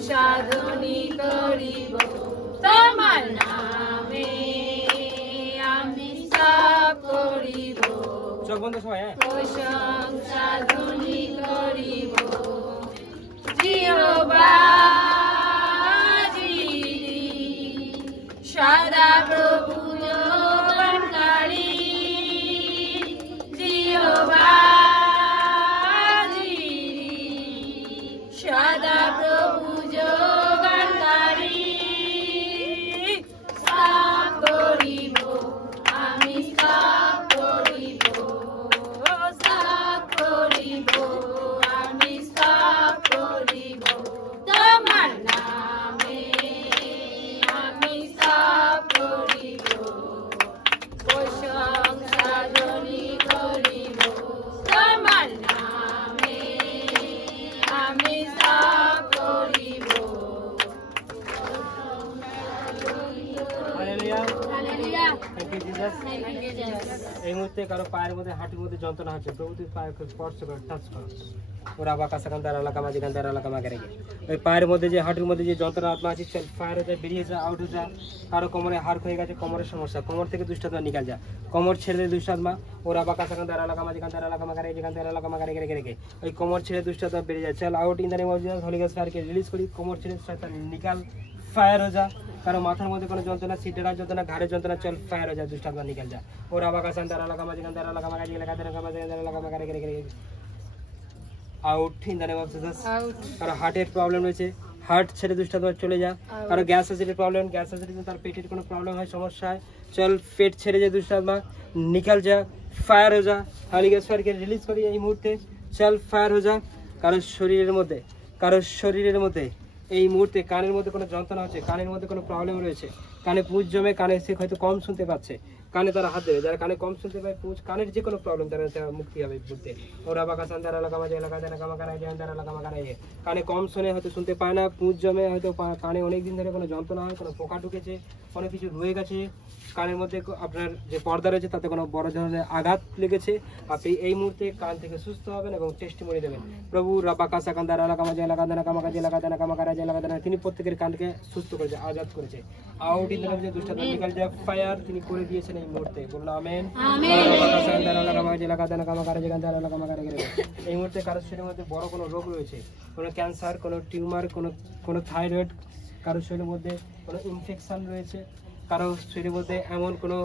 সাধনী করিব তোমার নামে আমি সব করিব চোখ বন্ধ সবাই প্রশংসা ধ্বনি করিব জিহ্বা সদা প্রভু গানকারী জিহ্বা সদা প্রভু গানকারী সব করিব আমি সব করিব সব করিব আমি সব করিব তোমার নামে আমি সব করিব প্রশংসা ধ্বনি করিব তোমার নামে আমি সব করিব hallelujah hallelujah thank you Jesus এই মুহূর্তে কারো পায়ের মধ্যে হাঁটুর মধ্যে যন্ত্রণা হচ্ছে প্রভু তুই পায়ে স্পর্শ করে টাচ করো ওরা বাঁকা সেখান তার এলাকা মাঝে গান তার এলাকা মাগে রেখে ওই পায়ের মধ্যে যে হাঁটুর মধ্যে যে যন্ত্রণা আত্মা আছে চল ফায়ার হয়ে যায় বেরিয়ে যা আউট হয়ে যা কারো কোমরে হাড় হয়ে গেছে কোমরের সমস্যা কোমর থেকে দুষ্টাত্মা নিকাল যা কোমর ছেড়ে দে দুষ্টাত্মা ওরা বাঁকা সেখান তার এলাকা মাঝে গান তার এলাকা মাগে রেখে গান তার এলাকা মাগে রেখে রেখে ওই কোমর ছেড়ে দুষ্টাত্মা বেরিয়ে যায় চল out in the name of Jesus holy ghost ফায়ারকে রিলিজ করি কোমর ছেড়ে শয়তান নিকাল ফায়ার হয়ে যা কারো মাথার মধ্যে কোনো যন্ত্রণা সিটের যন্ত্রণা ঘাড়ের যন্ত্রণা চল ফায়ার হয়ে যায় দুষ্টাত্মা নিকাল যা ওরা বাঁকা সেখান তার এলাকা মাঝে গান তার এলাকা মাগে রেখে গান তার এলাকা মাগে রেখে রেখে out in the name of Jesus কারো হার্টের প্রবলেম রয়েছে হার্ট ছেড়ে দুষ্টাত্মা চলে যা কারো গ্যাস অ্যাসিডের প্রবলেম গ্যাস অ্যাসিডের তার পেটের কোনো প্রবলেম হয় সমস্যা হয় চল পেট ছেড়ে যে দুষ্টাত্মা নিকাল যা ফায়ার হয়ে যা হোলি গসট ফায়ারকে রিলিজ করি এই মুহূর্তে চল ফায়ার হয়ে যা কারো শরীরের মধ্যে এই মুহূর্তে কানের মধ্যে কোনো যন্ত্রণা হচ্ছে কানের মধ্যে কোনো প্রবলেম রয়েছে কানে পুঁজ জমে কানে সে হয়তো কম শুনতে পাচ্ছে কানে তারা হাত দেবে যারা কানে কম শুনতে পায় পুঁজ কানের যে কোনো প্রবলেম তারা মুক্তি হবে মুহূর্তে ওরা বাঁকা সান্দার এলাকা মাঝে এলাকা কানে কম শুনে হয়তো শুনতে পায় না পুঁজ জমে হয়তো কানে অনেক দিন ধরে কোনো যন্ত্রণা হয় কোনো পোকা ঢুকেছে কোনো কিছু রয়ে গেছে কানের মধ্যে আপনার যে পর্দা রয়েছে তাতে কোনো বড় ধরনের আঘাত লেগেছে আপনি এই মুহূর্তে কান থেকে সুস্থ হবেন এবং টেস্টিমনি দেবেন প্রভু রাবাকা সাকান্দার এলাকা মাঝে এলাকা তিনি প্রত্যেকের কানকে সুস্থ করেছে আজাদ করেছে out in the name of দুষ্টাত্মা নিকাল যা ফায়ার তিনি করে দিয়েছেন এই মুহূর্তে বলুন আমেন এই মুহূর্তে কারো শরীরের মধ্যে বড় কোনো রোগ রয়েছে কোনো ক্যান্সার কোনো টিউমার কোনো থাইরয়েড কারো শরীরের মধ্যে কোনো ইনফেকশন রয়েছে কারো শরীরের মধ্যে এমন কোনো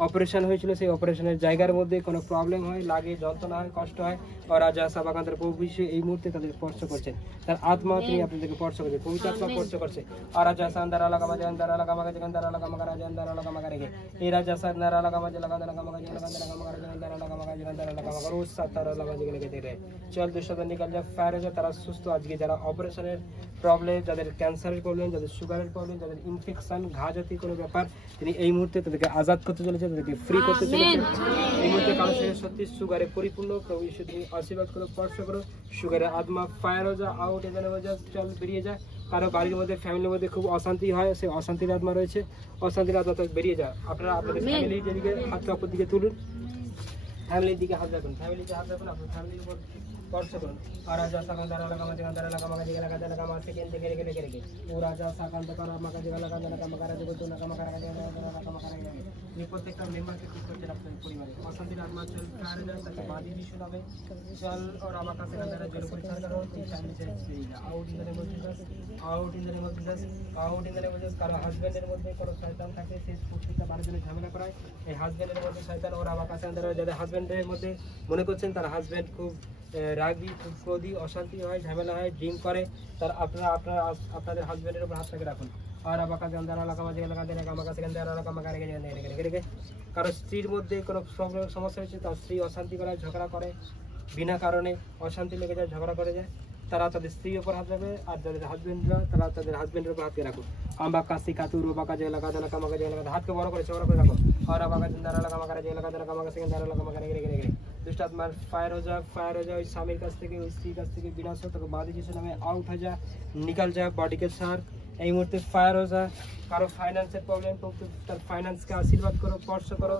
অপারেশন হয়েছিল সেই অপারেশনের জায়গার মধ্যে কোনো প্রবলেম হয় লাগে যন্ত্রণা হয় কষ্ট হয় আর রাজা সাবাকান্তের প্রভু বিশ্বে এই মুহূর্তে তাদের স্পর্শ করছেন তার আত্মা তিনি আপনাদেরকে স্পর্শ করছেন পবিত্র আত্মা স্পর্শ করছে আর রাজা সান্দার আলাকা মাঝে আন্দার আলাকা মাঝে গান্দার আলাকা মাগারা জান্দার আলাকা মাগারে গে এই রাজা সান্দার আলাকা মাঝে লাগান্দার আলাকা মাগারে জান্দার আলাকা মাগারে জান্দার আলাকা মাগারে উস সাতার আলাকা মাঝে গেলে কেটে চল দুঃসাদ নিকাল যা ফায়ার হয়ে যায় তারা সুস্থ আজকে যারা অপারেশনের প্রবলেম যাদের ক্যান্সারের প্রবলেম যাদের সুগারের প্রবলেম যাদের ইনফেকশন ঘা জাতীয় কোনো ব্যাপার তিনি এই মুহূর্তে তাদেরকে আজাদ করতে চলেছে তাদেরকে ফ্রি করতে চলেছে এই মুহূর্তে কারো শরীর সত্যি সুগারে পরিপূর্ণ প্রভু ঈশ্বর তুমি আশীর্বাদ করো স্পর্শ করো সুগারের আত্মা ফায়ার হয়ে যা আউট এ যা চল বেরিয়ে যায় কারো বাড়ির মধ্যে ফ্যামিলির মধ্যে খুব অশান্তি হয় সেই অশান্তির আত্মা রয়েছে অশান্তির আত্মা বেরিয়ে যায় আপনারা আপনাদের ফ্যামিলির দিকে হাতটা অপর দিকে তুলুন ফ্যামিলির দিকে হাত রাখুন ফ্যামিলিতে হাত রাখুন আপনার ফ্যামিলির উপর স্পর্শ করুন আর রাজা সাকান্দার এলাকা মাঝে গান্দার এলাকা মাঝে এলাকা এলাকা মাঝে সেকেন্ড থেকে রেখে রেখে রেখে ও রাজা সাকান্ত করা আমাকে যে এলাকা এলাকা মাকারা যে বলতো নাকা মাকারা যে এলাকা মাকারা গেলে এই প্রত্যেকটা মেম্বারকে ঠিক করছেন আপনার পরিবারে অশান্তির আত্মা চল ফায়ার যায় তাকে বাদি দিয়ে শোনাবে চল আর আমার কাছে গান্দারা জোর পরীক্ষা করো এই family sense out in the name of Jesus out in the name of Jesus out in the name of Jesus কারো হাজবেন্ডের মধ্যে কোনো শয়তান থাকে সেই প্রত্যেকটা বাড়ির জন্য ঝামেলা করায় এই হাজবেন্ডের মধ্যে শয়তান ওরা আমার কাছে গান্দারা যাদের হাজবেন্ডের মধ্যে মনে করছেন তার হাজবেন্ড খুব রাগী খুব ক্রোধী অশান্তি হয় ঝামেলা হয় ড্রিঙ্ক করে তার আপনাদের হাজবেন্ডের উপর হাত রাখুন আর আমার কাছে গান্দার এলাকা মাঝে এলাকা আমার কাছে গান্দার এলাকা মাকা রেখে রেখে কারো স্ত্রীর মধ্যে কোনো সমস্যা হয়েছে তার স্ত্রী অশান্তি করে ঝগড়া করে বিনা কারণে অশান্তি লেগে যায় ঝগড়া করে যায় তারা তাদের স্ত্রীর উপর হাত রাখবে আর যাদের হাজবেন্ডরা তারা তাদের হাজবেন্ডের উপর হাতকে রাখুন আম্বা কাশি কাতুর বাঁকা যে এলাকা কামাকা যে এলাকা হাতকে বড় করে চওড়া করে রাখো আর বাঁকা দার এলাকা মাকা যে এলাকা কামাকা সেখানে দার এলাকা মাকা রেখে রেখে দুষ্টাত্মার ফায়ার হয়ে যায় ওই স্বামীর কাছ থেকে ওই স্ত্রীর কাছ থেকে বিনাশ তাকে বাদি যিশু নামে আউট হয়ে যা নিকাল যা বডি के सार এই মুহূর্তে ফায়ার রোজা কারো ফাইন্যান্সের প্রবলেম, প্রভু তার ফাইন্যান্সকে আশীর্বাদ করো, স্পর্শ করো,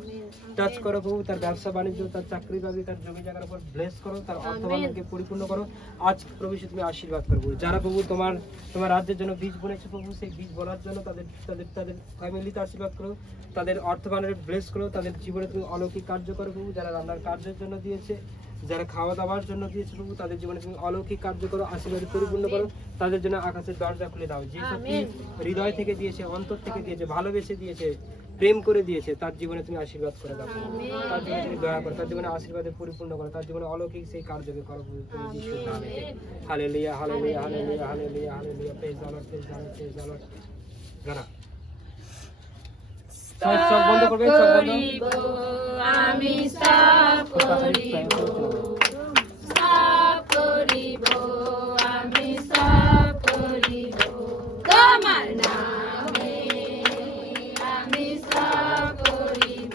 টাচ করো প্রভু, তার ব্যবসা বাণিজ্য, তার চাকরি বাকরি, তার জমি জায়গার উপর ব্লেস করো, তার অর্থবানকে পরিপূর্ণ করো। আজ প্রভু তুমি আশীর্বাদ করো প্রভু। যারা প্রভু তোমার রাজ্যের জন্য বীজ বুনেছে প্রভু, সেই বীজ বলার জন্য তাদের তাদের তাদের ফ্যামিলিতে আশীর্বাদ করো, তাদের অর্থবানের ব্লেস করো, তাদের জীবনে তুমি অলৌকিক কার্য করো প্রভু। যারা রান্নার কার্যের জন্য দিয়েছে, যারা খাওয়া দাওয়ার জন্য দিয়েছে প্রভু, তাদের জীবনে তুমি অলৌকিক কার্য করো, আশীর্বাদ পরিপূর্ণ করো। তাদের জন্য আকাশের দরজা খুলে দাও। যে শক্তি হৃদয় থেকে দিয়েছে, অন্তর থেকে দিয়েছে, ভালোবেসে দিয়েছে, প্রেম করে দিয়েছে, তার জীবনে তুমি আশীর্বাদ করে দাও। তার জীবনে তুমি দয়া করো, তার জীবনে আশীর্বাদে পরিপূর্ণ করো, তার জীবনে অলৌকিক সেই কার্যকে করো তুমি যিশুর নামে। Hallelujah hallelujah hallelujah hallelujah hallelujah. Praise the Lord, praise the Lord, praise the Lord. গানা সব বন্ধ করবে, সব বন্ধ। আমি সব করিব, সব করিব, আমি সব করিব তোমার নামে, আমি সব করিব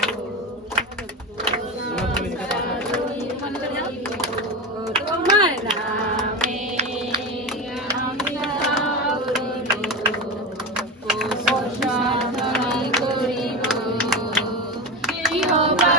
তোমার নামে, আমি সব করিব, ইহোবা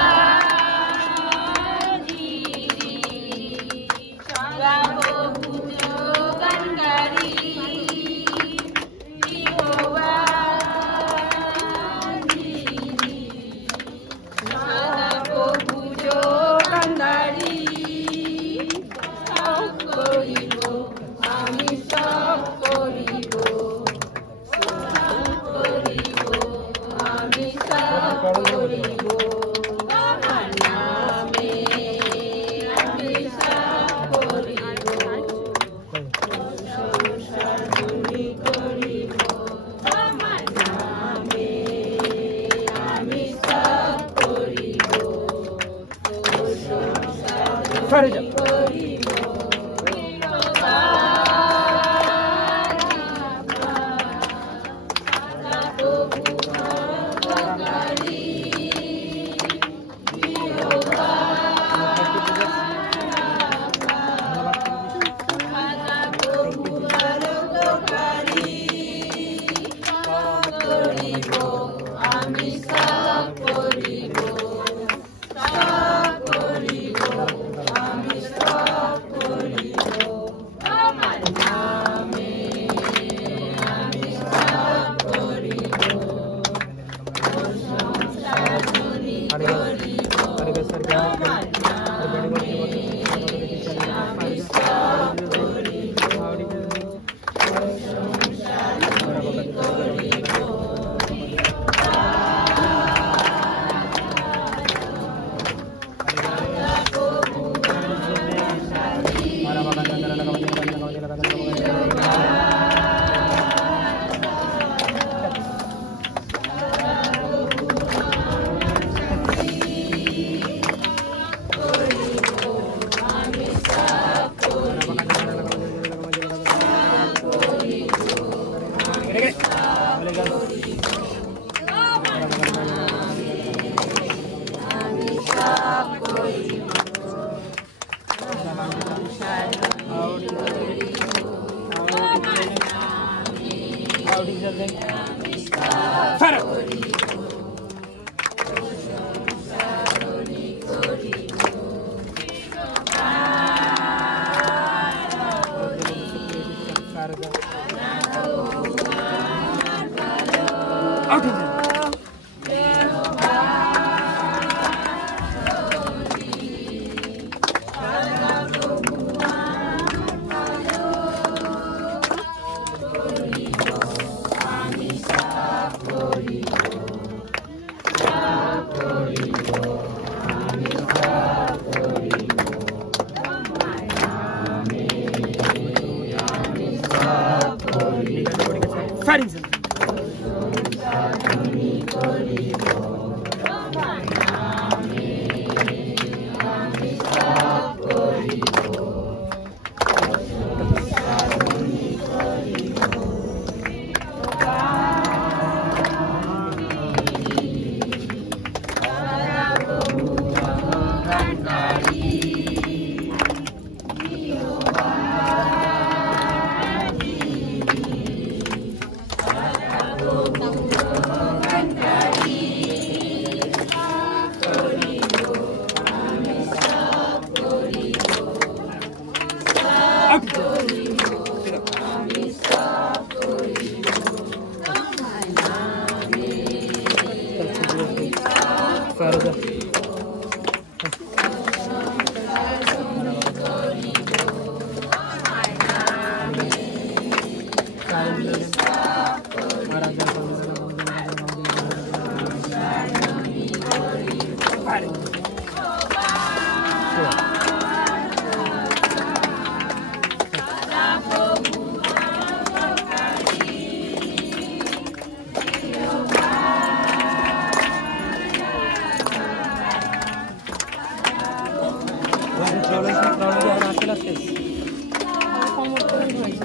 Fare già.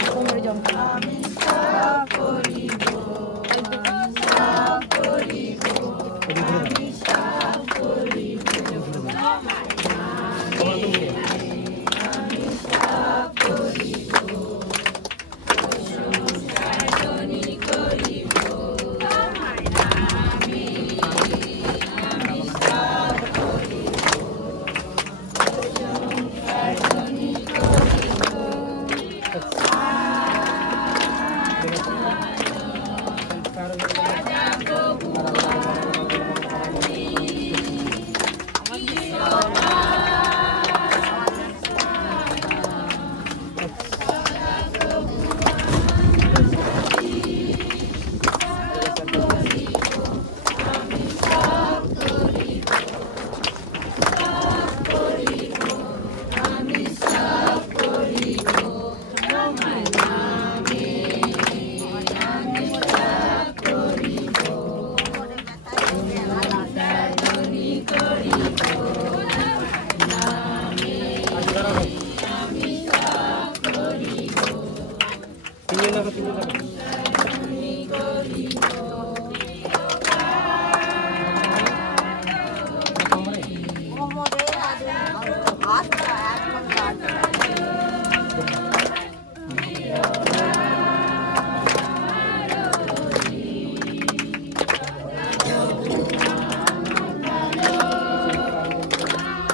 কোমরে যন্ত্রণা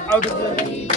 out of the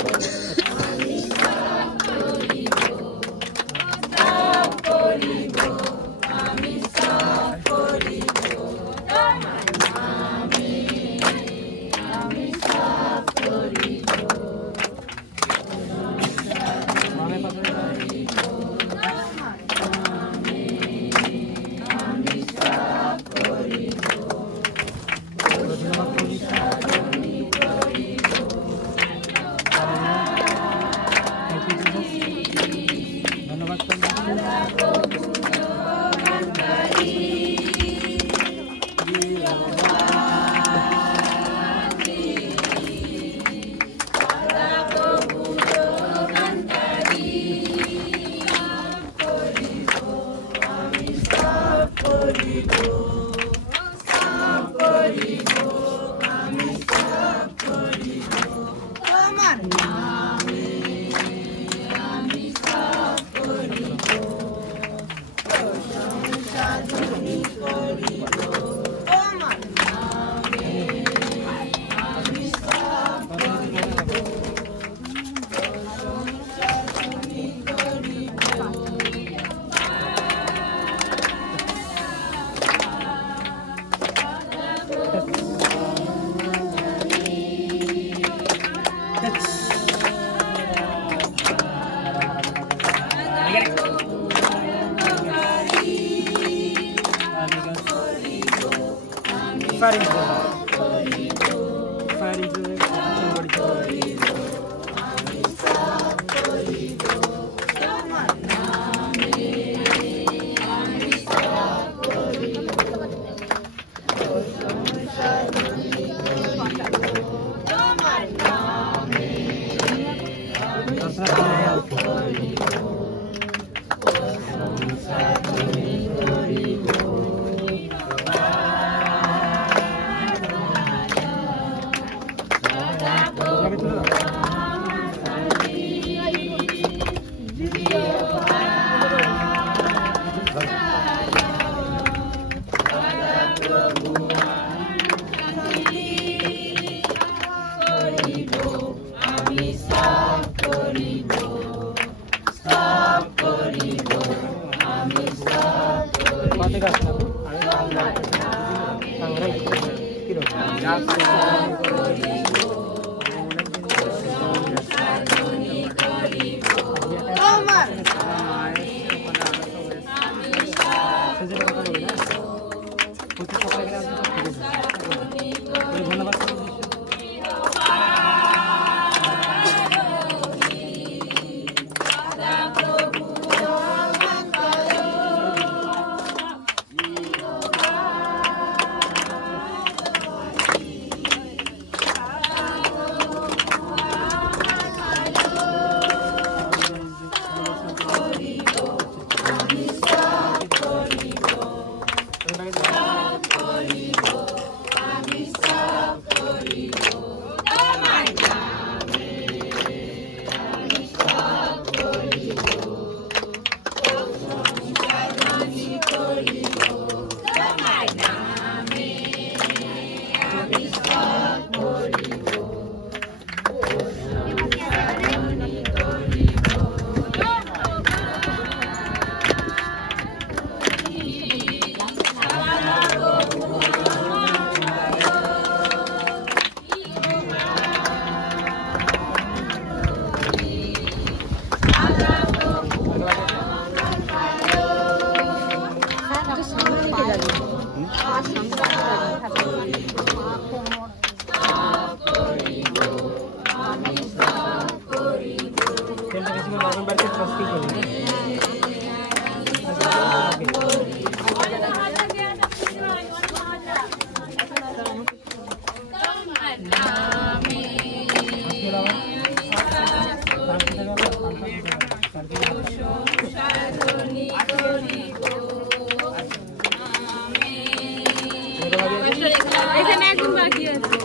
এখানে একদম বাকি আছে।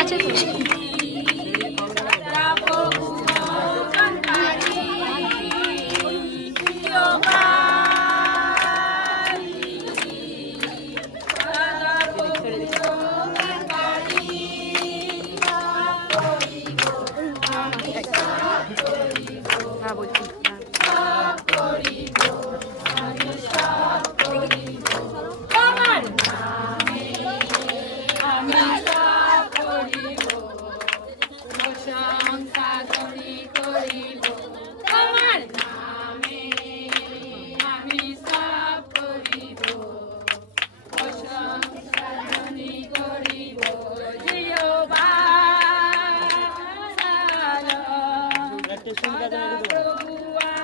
আছে তো